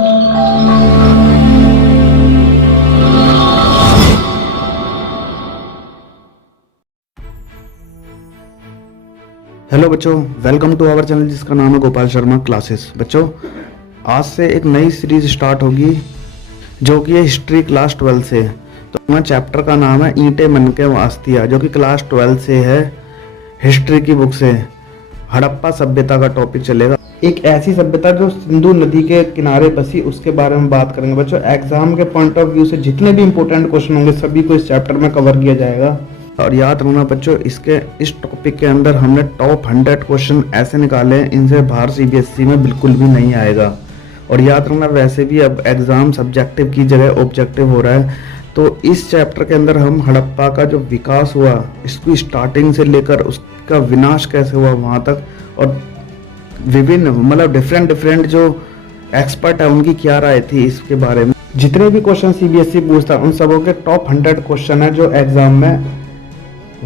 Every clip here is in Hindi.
हेलो बच्चों, वेलकम टू आवर चैनल जिसका नाम है गोपाल शर्मा क्लासेस। बच्चों, आज से एक नई सीरीज स्टार्ट होगी जो कि है हिस्ट्री क्लास 12 से। तो हमारे चैप्टर का नाम है ईंटें मन के वास्तिया, जो कि क्लास 12 से है, हिस्ट्री की बुक से। हड़प्पा सभ्यता का टॉपिक चलेगा। एक ऐसी सभ्यता जो सिंधु नदी के किनारे बसी, उसके बारे में बात करेंगे। बच्चों, एग्जाम के पॉइंट ऑफ व्यू से जितने भी इंपॉर्टेंट क्वेश्चन होंगे सभी को इस चैप्टर में कवर किया जाएगा। और याद रखना बच्चों, इस टॉपिक के अंदर हमने टॉप 100 क्वेश्चन ऐसे निकाले हैं, इनसे बाहर सीबीएसई में बिल्कुल भी नहीं आएगा। और याद रखना, वैसे भी अब एग्जाम सब्जेक्टिव की जगह ऑब्जेक्टिव हो रहा है, तो इस चैप्टर के अंदर हम हड़प्पा का जो विकास हुआ, इसकी स्टार्टिंग से लेकर उसका विनाश कैसे हुआ वहाँ तक, और विभिन्न मतलब डिफरेंट जो एक्सपर्ट है उनकी क्या राय थी इसके बारे में। जितने भी क्वेश्चन सीबीएसई पूछता है उन सबों के टॉप 100 क्वेश्चन है जो एग्जाम में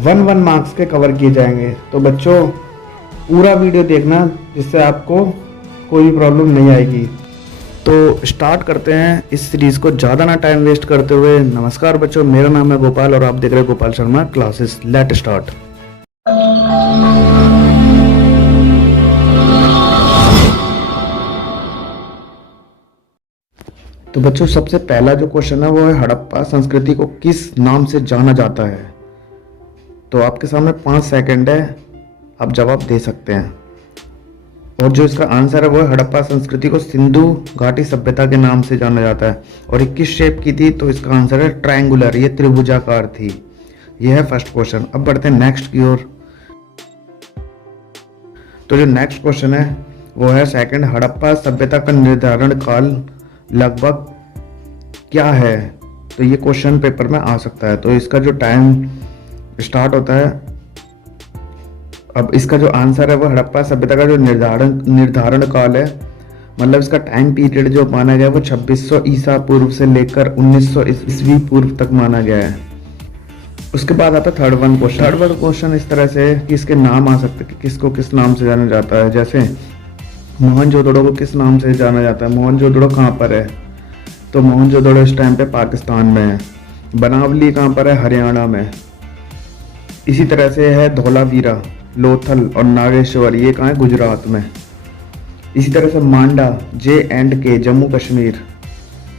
1 मार्क्स के कवर किए जाएंगे। तो बच्चों, पूरा वीडियो देखना जिससे आपको कोई प्रॉब्लम नहीं आएगी। तो स्टार्ट करते हैं इस सीरीज को ज़्यादा ना टाइम वेस्ट करते हुए। नमस्कार बच्चों, मेरा नाम है गोपाल और आप देख रहे हैं Gopal Sharma classes. Let start. तो बच्चों, सबसे पहला जो क्वेश्चन है वो है हड़प्पा संस्कृति को किस नाम से जाना जाता है। तो आपके सामने 5 सेकंड है, आप जवाब दे सकते हैं। और जो इसका आंसर है वो है हड़प्पा संस्कृति को सिंधु घाटी सभ्यता के नाम से जाना जाता है। और ये किस शेप की थी, तो इसका आंसर है ट्रायंगुलर, ये त्रिभुजाकार थी। ये है फर्स्ट क्वेश्चन। अब बढ़ते हैं नेक्स्ट की ओर। तो जो नेक्स्ट क्वेश्चन है वो है सेकंड, हड़प्पा सभ्यता का निर्धारण काल लगभग क्या है। तो ये क्वेश्चन पेपर में आ सकता है। तो इसका जो टाइम स्टार्ट होता है, अब इसका जो आंसर है वो हड़प्पा सभ्यता का जो निर्धारण काल है, मतलब इसका टाइम पीरियड जो माना गया है वो 2600 ईसा पूर्व से लेकर 1900 ईस्वी पूर्व तक माना गया है। उसके बाद आता है थर्ड वन क्वेश्चन इस तरह से है कि इसके नाम आ सकते हैं कि किसको किस नाम से जाना जाता है। जैसे मोहनजोदड़ो को किस नाम से जाना जाता है, मोहनजोदड़ो कहाँ पर है, तो मोहनजोदड़ो इस टाइम पे पाकिस्तान में है। बनावली कहाँ पर है, हरियाणा में। इसी तरह से है धौलावीरा, लोथल और नागेश्वर, ये कहाँ है, गुजरात में। इसी तरह से मांडा J&K, जम्मू कश्मीर।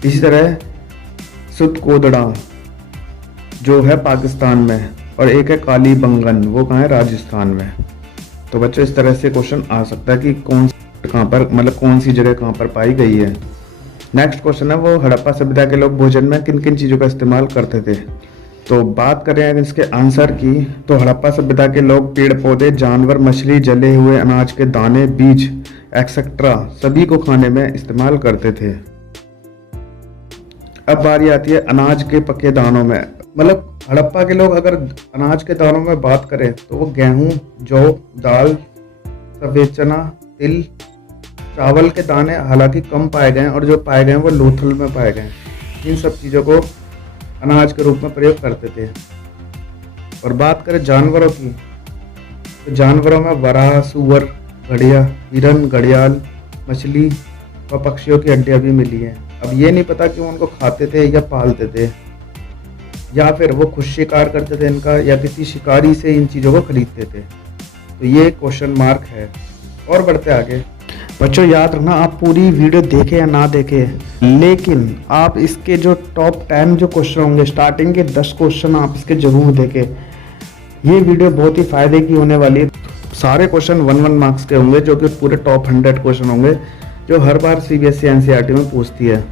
इसी तरह सुतकोदड़ा जो है पाकिस्तान में, और एक है कालीबंगन, वो कहाँ है, राजस्थान में। तो बच्चों, इस तरह से क्वेश्चन आ सकता है कि कहाँ पर, मतलब कौन सी जगह कहाँ पर पाई गई है। नेक्स्ट क्वेश्चन है वो हड़प्पा सभ्यता के लोग भोजन में किन किन चीज़ों का इस्तेमाल करते थे। तो बात करें इसके आंसर की, तो हड़प्पा सभ्यता के लोग पेड़ पौधे, जानवर, मछली, जले हुए अनाज के दाने, बीज एक्सेट्रा सभी को खाने में इस्तेमाल करते थे। अब बारी आती है अनाज के पके दानों में। मतलब हड़प्पा के लोग अगर अनाज के दानों में बात करें तो वो गेहूं, जौ, दाल, सफेद चना, तिल, चावल के दाने हालांकि कम पाए गए हैं, और जो पाए गए हैं वो लोथल में पाए गए हैं। इन सब चीज़ों को अनाज के रूप में प्रयोग करते थे। और बात करें जानवरों की, तो जानवरों में वराह, सूअर, घड़िया, हिरन, घड़ियाल, मछली व पक्षियों की हड्डियां भी मिली हैं। अब ये नहीं पता कि वो उनको खाते थे या पालते थे, या फिर वो खुद शिकार करते थे इनका, या किसी शिकारी से इन चीज़ों को खरीदते थे। तो ये क्वेश्चन मार्क है। और बढ़ते आगे। बच्चों, याद रखना, आप पूरी वीडियो देखें या ना देखें, लेकिन आप इसके जो टॉप 10 जो क्वेश्चन होंगे, स्टार्टिंग के 10 क्वेश्चन आप इसके जरूर देखें। ये वीडियो बहुत ही फायदे की होने वाली है। सारे क्वेश्चन 1 मार्क्स के होंगे, जो कि पूरे टॉप 100 क्वेश्चन होंगे जो हर बार सीबीएसई एनसीईआरटी में पूछती है।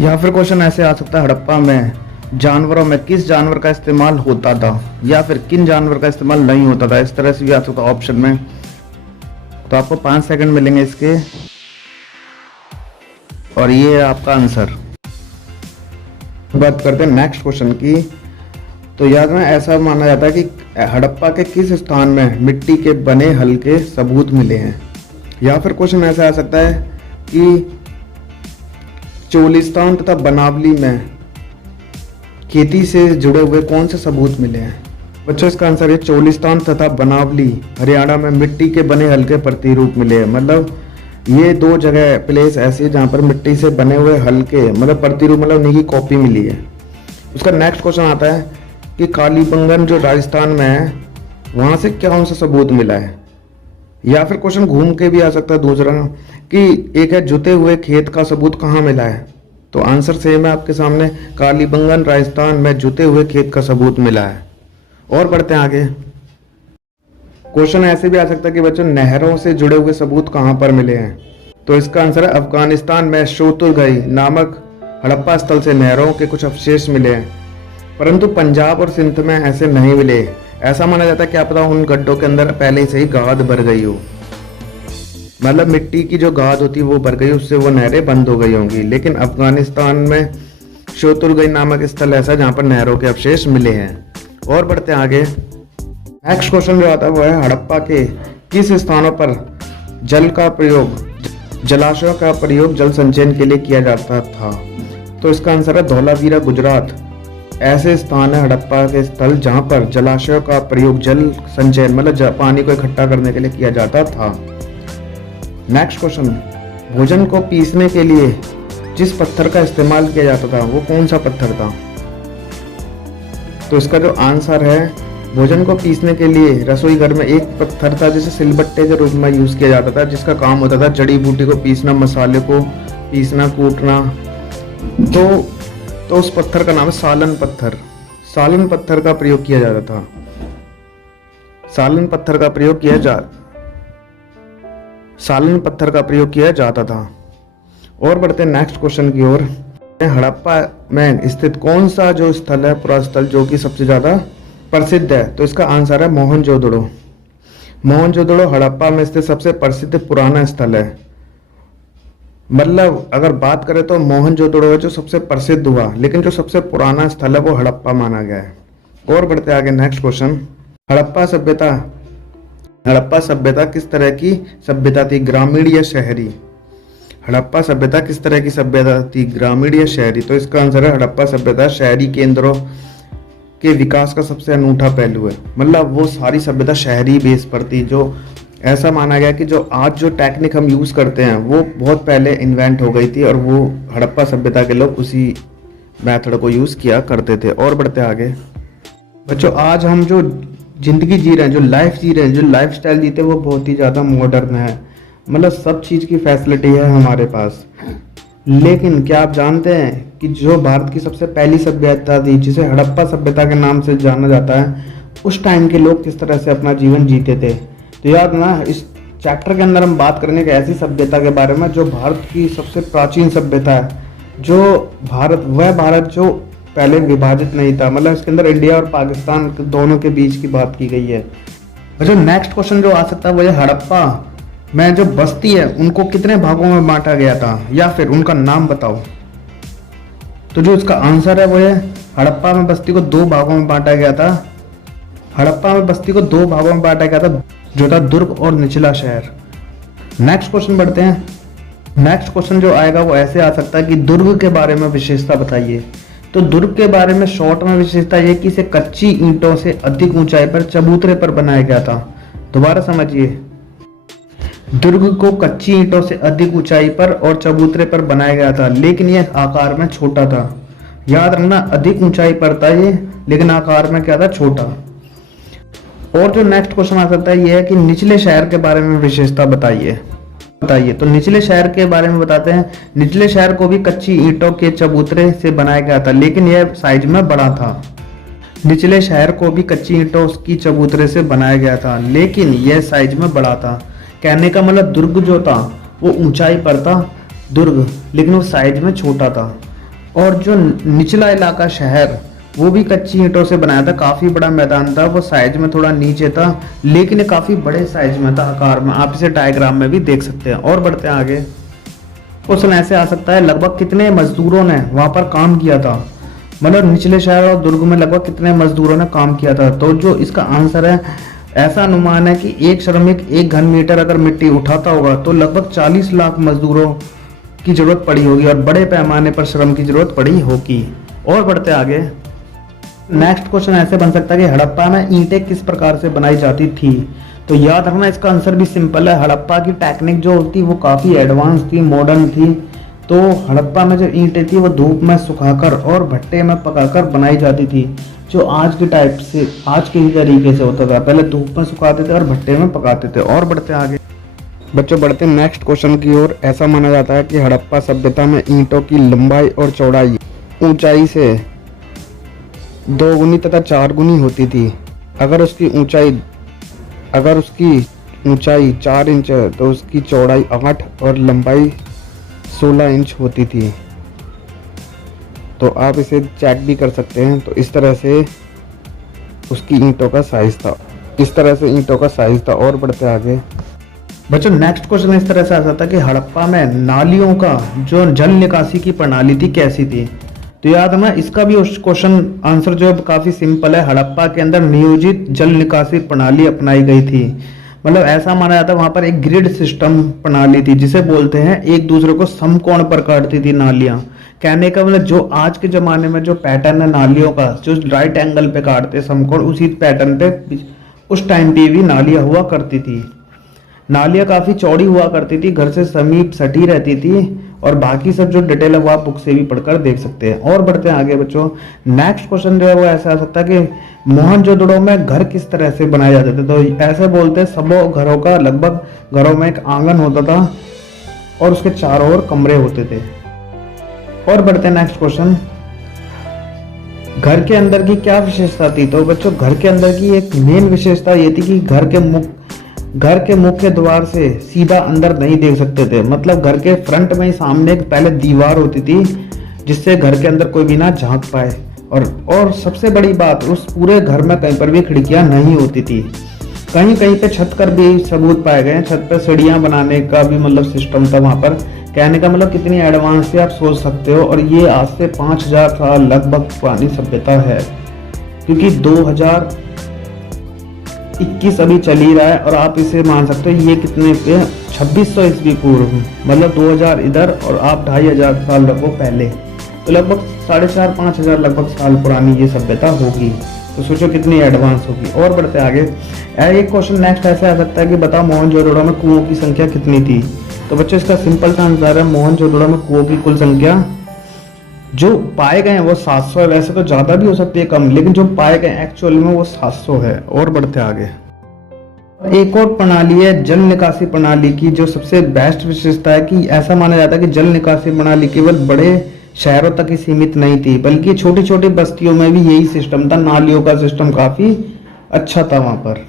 या फिर क्वेश्चन ऐसे आ सकता है, हड़प्पा में जानवरों में किस जानवर का इस्तेमाल होता था, या फिर किन जानवर का इस्तेमाल नहीं होता था। इस तरह से भी आ सकता है ऑप्शन में। तो आपको 5 सेकंड मिलेंगे इसके, और ये है आपका आंसर। बात करते हैं नेक्स्ट क्वेश्चन की। तो याद में ऐसा माना जाता है कि हड़प्पा के किस स्थान में मिट्टी के बने हल के सबूत मिले हैं। या फिर क्वेश्चन ऐसा आ सकता है कि चोलिस्तान तथा बनावली में खेती से जुड़े हुए कौन से सबूत मिले हैं। बच्चों, इसका आंसर है चोलिस्तान तथा बनावली, हरियाणा में मिट्टी के बने हल्के प्रतिरूप मिले हैं। मतलब ये दो जगह प्लेस ऐसी है जहाँ पर मिट्टी से बने हुए हल्के मतलब प्रतिरूप मतलब उन्हीं की कॉपी मिली है। उसका नेक्स्ट क्वेश्चन आता है कि कालीबंगन जो राजस्थान में है वहाँ से कौन सा सबूत मिला है। या फिर क्वेश्चन घूम के भी आ सकता है दूसरा कि एक है जुते हुए खेत का सबूत कहाँ मिला है। तो आंसर सेम है आपके सामने, कालीबंगन राजस्थान में जुते हुए खेत का सबूत मिला है। और बढ़ते हैं आगे। क्वेश्चन ऐसे भी आ सकता है कि बच्चों नहरों से जुड़े हुए सबूत कहाँ पर मिले हैं। तो इसका आंसर है अफगानिस्तान में शोतुरगई नामक हड़प्पा स्थल से नहरों के कुछ अवशेष मिले हैं, परंतु पंजाब और सिंध में ऐसे नहीं मिले। ऐसा माना जाता है क्या पता उन गड्ढों के अंदर पहले से ही गाद भर गई हो, मतलब मिट्टी की जो गाद होती है वो भर गई, उससे वो नहरें बंद हो गई होंगी। लेकिन अफगानिस्तान में शोतुरगई नामक स्थल ऐसा जहाँ पर नहरों के अवशेष मिले हैं। और बढ़ते हैं आगे। नेक्स्ट क्वेश्चन जो आता है वो है हड़प्पा के किस स्थानों पर जल का प्रयोग जलाशयों का प्रयोग जल संचयन के लिए किया जाता था। तो इसका आंसर है धौलावीरा गुजरात। ऐसे स्थान है हड़प्पा के स्थल जहां पर जलाशयों का प्रयोग जल संचयन मतलब पानी को इकट्ठा करने के लिए किया जाता था। नेक्स्ट क्वेश्चन, भोजन को पीसने के लिए जिस पत्थर का इस्तेमाल किया जाता था वो कौन सा पत्थर था। तो इसका जो आंसर है भोजन को पीसने के लिए रसोई घर में एक पत्थर था जिसे सिलबट्टे के रूप में यूज किया जाता था, जिसका काम होता था जड़ी बूटी को पीसना, मसाले को पीसना, कूटना। तो उस पत्थर का नाम है सालन पत्थर। सालन पत्थर का प्रयोग किया जाता था। सालन पत्थर का प्रयोग किया जाता था। और बढ़ते हैं नेक्स्ट क्वेश्चन की ओर। हड़प्पा में स्थित कौन सा जो स्थल है पुरास्थल जो कि सबसे ज्यादा प्रसिद्ध है। तो इसका आंसर है मोहनजोदड़ो। मोहनजोदड़ो हड़प्पा में स्थित सबसे प्रसिद्ध पुराना स्थल है। मतलब अगर बात करें तो मोहनजोदड़ो है जो सबसे प्रसिद्ध हुआ, लेकिन जो सबसे पुराना स्थल है वो हड़प्पा माना गया है। और बढ़ते आगे। नेक्स्ट क्वेश्चन, हड़प्पा सभ्यता किस तरह की सभ्यता थी, ग्रामीण या शहरी। हड़प्पा सभ्यता किस तरह की सभ्यता थी, ग्रामीण या शहरी। तो इसका आंसर है हड़प्पा सभ्यता शहरी केंद्रों के विकास का सबसे अनूठा पहलू है। मतलब वो सारी सभ्यता शहरी बेस पर थी। जो ऐसा माना गया कि जो आज जो टेक्निक हम यूज करते हैं वो बहुत पहले इन्वेंट हो गई थी और वो हड़प्पा सभ्यता के लोग उसी मेथड को यूज किया करते थे। और बढ़ते आगे। बच्चों आज हम जो जिंदगी जी रहे हैं, जो लाइफ जी रहे हैं, जो लाइफ स्टाइल जीते हैं वो बहुत ही ज़्यादा मॉडर्न है। मतलब सब चीज़ की फैसिलिटी है हमारे पास। लेकिन क्या आप जानते हैं कि जो भारत की सबसे पहली सभ्यता थी जिसे हड़प्पा सभ्यता के नाम से जाना जाता है, उस टाइम के लोग किस तरह से अपना जीवन जीते थे। तो याद ना, इस चैप्टर के अंदर हम बात करेंगे एक ऐसी सभ्यता के बारे में जो भारत की सबसे प्राचीन सभ्यता है। जो भारत जो पहले विभाजित नहीं था, मतलब इसके अंदर इंडिया और पाकिस्तान दोनों के बीच की बात की गई है। जो नेक्स्ट क्वेश्चन जो आ सकता है वो ये हड़प्पा में जो बस्ती है उनको कितने भागों में बांटा गया था, या फिर उनका नाम बताओ। तो जो इसका आंसर है वो है हड़प्पा में बस्ती को दो भागों में बांटा गया था। हड़प्पा में बस्ती को दो भागों में बांटा गया था, जो था दुर्ग और निचला शहर। नेक्स्ट क्वेश्चन बढ़ते हैं। नेक्स्ट क्वेश्चन जो आएगा वो ऐसे आ सकता है कि दुर्ग के बारे में विशेषता बताइए। तो दुर्ग के बारे में शॉर्ट में विशेषता ये कि इसे कच्ची ईंटों से अधिक ऊंचाई पर चबूतरे पर बनाया गया था। दोबारा समझिए, दुर्ग को कच्ची ईंटों से अधिक ऊंचाई पर और चबूतरे पर बनाया गया था, लेकिन यह आकार में छोटा था। याद रखना, अधिक ऊंचाई पर था ये, लेकिन आकार में क्या था, छोटा। और जो नेक्स्ट क्वेश्चन आ सकता है ये है कि निचले शहर के बारे में विशेषता बताइए। तो निचले शहर के बारे में बताते हैं। निचले शहर को भी कच्ची ईंटों के चबूतरे से बनाया गया था, लेकिन यह साइज में बड़ा था। निचले शहर को भी कच्ची ईंटों की चबूतरे से बनाया गया था, लेकिन यह साइज में बड़ा था। कहने का मतलब दुर्ग जो था वो ऊंचाई पर था दुर्ग, लेकिन वो साइज में छोटा था। और जो निचला इलाका शहर वो भी कच्ची ईंटों से बनाया था, काफी बड़ा मैदान था, वो साइज में थोड़ा नीचे था, लेकिन काफी बड़े साइज में था आकार में। आप इसे डायग्राम में भी देख सकते हैं। और बढ़ते हैं आगे। क्वेश्चन ऐसे आ सकता है, लगभग कितने मजदूरों ने वहां पर काम किया था। मतलब निचले शहर और दुर्ग में लगभग कितने मजदूरों ने काम किया था। तो जो इसका आंसर है, ऐसा अनुमान है कि एक श्रमिक 1 घन मीटर अगर मिट्टी उठाता होगा तो लगभग 40 लाख मजदूरों की जरूरत पड़ी होगी और बड़े पैमाने पर श्रम की जरूरत पड़ी होगी। और बढ़ते आगे। नेक्स्ट क्वेश्चन ऐसे बन सकता है कि हड़प्पा में ईंटें किस प्रकार से बनाई जाती थी। तो याद रखना इसका आंसर भी सिंपल है। हड़प्पा की टेक्निक जो होती वो काफ़ी एडवांस थी, मॉडर्न थी। तो हड़प्पा में जो ईंटें थी वो धूप में सुखाकर और भट्टे में पकाकर बनाई जाती थी, जो आज के टाइप से आज के ही तरीके से होता था। पहले धूप में सुखाते थे और भट्टे में पकाते थे। और बढ़ते आगे बच्चों, बढ़ते नेक्स्ट क्वेश्चन की ओर। ऐसा माना जाता है कि हड़प्पा सभ्यता में ईंटों की लंबाई और चौड़ाई ऊंचाई से 2 गुनी तथा 4 गुनी होती थी। अगर उसकी ऊंचाई 4 इंच है तो उसकी चौड़ाई 8 और लंबाई 16 इंच होती थी। तो आप इसे चेक भी कर सकते हैं। तो इस तरह से उसकी ईंटों का साइज था। और बढ़ते आगे बच्चों, नेक्स्ट क्वेश्चन इस तरह से आ सकता है कि हड़प्पा में नालियों का जो जल निकासी की प्रणाली थी कैसी थी। तो याद है ना, इसका भी क्वेश्चन आंसर जो है काफी सिंपल है। हड़प्पा के अंदर नियोजित जल निकासी प्रणाली अपनाई गई थी। मतलब ऐसा माना जाता है वहां पर एक ग्रिड सिस्टम प्रणाली थी, जिसे बोलते हैं एक दूसरे को समकोण पर काटती थी नालियां। कहने का मतलब जो आज के जमाने में जो पैटर्न है नालियों का, जो राइट एंगल पे काटते समकोण, उसी पैटर्न पे उस टाइम पे भी नालियां हुआ करती थी। नालियां काफी चौड़ी हुआ करती थी, घर से समीप सटी रहती थी। और बाकी सब जो डिटेल है वो आप बुक से भी पढ़कर देख सकते हैं। और बढ़ते हैं आगे बच्चों, नेक्स्ट क्वेश्चन जो है वो ऐसा आ सकता है कि मोहनजोदड़ो में घर किस तरह से बनाए जाते थे। तो ऐसे बोलते हैं सबों घरों का लगभग घरों में एक आंगन होता था और उसके चारों ओर कमरे होते थे। और बढ़ते हैं नेक्स्ट क्वेश्चन, घर के अंदर की क्या विशेषता थी। तो बच्चों, घर के अंदर की एक मेन विशेषता ये थी कि घर के मुख्य द्वार से सीधा अंदर नहीं देख सकते थे। मतलब घर के फ्रंट में ही सामने एक पहले दीवार होती थी, जिससे घर के अंदर कोई भी ना झांक पाए। और सबसे बड़ी बात, उस पूरे घर में कहीं पर भी खिड़कियां नहीं होती थी। कहीं कहीं पे छत पर भी सबूत पाए गए, छत पर सीढ़ियां बनाने का भी मतलब सिस्टम था वहां पर। कहने का मतलब कितनी एडवांस थी आप सोच सकते हो। और ये आज से 5000 साल लगभग पुरानी सभ्यता है, क्योंकि 2021 अभी चल ही रहा है। और आप इसे मान सकते हो ये कितने पे 2600 ईस्वी पूर्व, मतलब 2000 इधर और आप 2500 साल रखो पहले, तो लगभग 4500-5000 लगभग साल पुरानी ये सभ्यता होगी। तो सोचो कितनी एडवांस होगी। और बढ़ते आगे, एक क्वेश्चन नेक्स्ट ऐसा आ सकता है कि बताओ मोहनजोदड़ो में कुओं की संख्या कितनी थी। तो बच्चों, इसका सिंपल सा आंसर है मोहनजोदड़ो में कुओं की कुल संख्या जो पाए गए हैं वो 700 है। वैसे तो ज्यादा भी हो सकती है, कम, लेकिन जो पाए गए एक्चुअल में वो 700 है। और बढ़ते आगे, एक और प्रणाली है जल निकासी प्रणाली की, जो सबसे बेस्ट विशेषता है कि ऐसा माना जाता है कि जल निकासी प्रणाली केवल बड़े शहरों तक ही सीमित नहीं थी, बल्कि छोटी छोटी बस्तियों में भी यही सिस्टम था। नालियों का सिस्टम काफी अच्छा था वहां पर।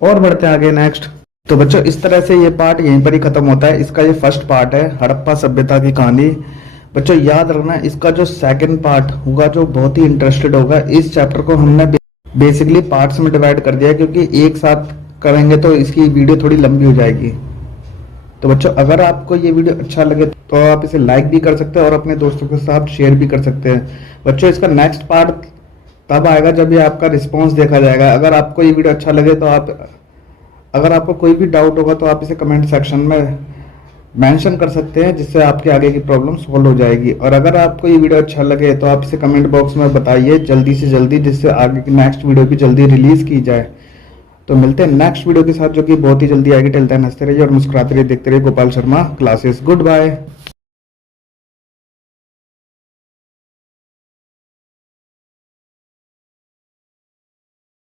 और बढ़ते आगे नेक्स्ट। तो बच्चों, इस तरह से ये पार्ट यहीं पर ही खत्म होता है। इसका ये फर्स्ट पार्ट है हड़प्पा सभ्यता की कहानी। बच्चों याद रखना, इसका जो सेकंड पार्ट होगा जो बहुत ही इंटरेस्टेड होगा। इस चैप्टर को हमने बेसिकली पार्ट्स में डिवाइड कर दिया है, क्योंकि एक साथ करेंगे तो इसकी वीडियो थोड़ी लंबी हो जाएगी। तो बच्चों, अगर आपको ये वीडियो अच्छा लगे तो आप इसे लाइक भी कर सकते हैं और अपने दोस्तों के साथ शेयर भी कर सकते हैं। बच्चों, इसका नेक्स्ट पार्ट तब आएगा जब ये आपका रिस्पॉन्स देखा जाएगा। अगर आपको ये वीडियो अच्छा लगे तो अगर आपको कोई भी डाउट होगा तो आप इसे कमेंट सेक्शन में मेंशन कर सकते हैं, जिससे आपके आगे की प्रॉब्लम सॉल्व हो जाएगी। और अगर आपको ये वीडियो अच्छा लगे तो आप इसे कमेंट बॉक्स में बताइए जल्दी से जल्दी, जिससे आगे की नेक्स्ट वीडियो भी जल्दी रिलीज की जाए। तो मिलते हैं नेक्स्ट वीडियो के साथ, जो कि बहुत ही जल्दी आएगी। टिल देन हंसते रहिए और मुस्कुराते रहिए, देखते रहिए Gopal Sharma classes. Good bye.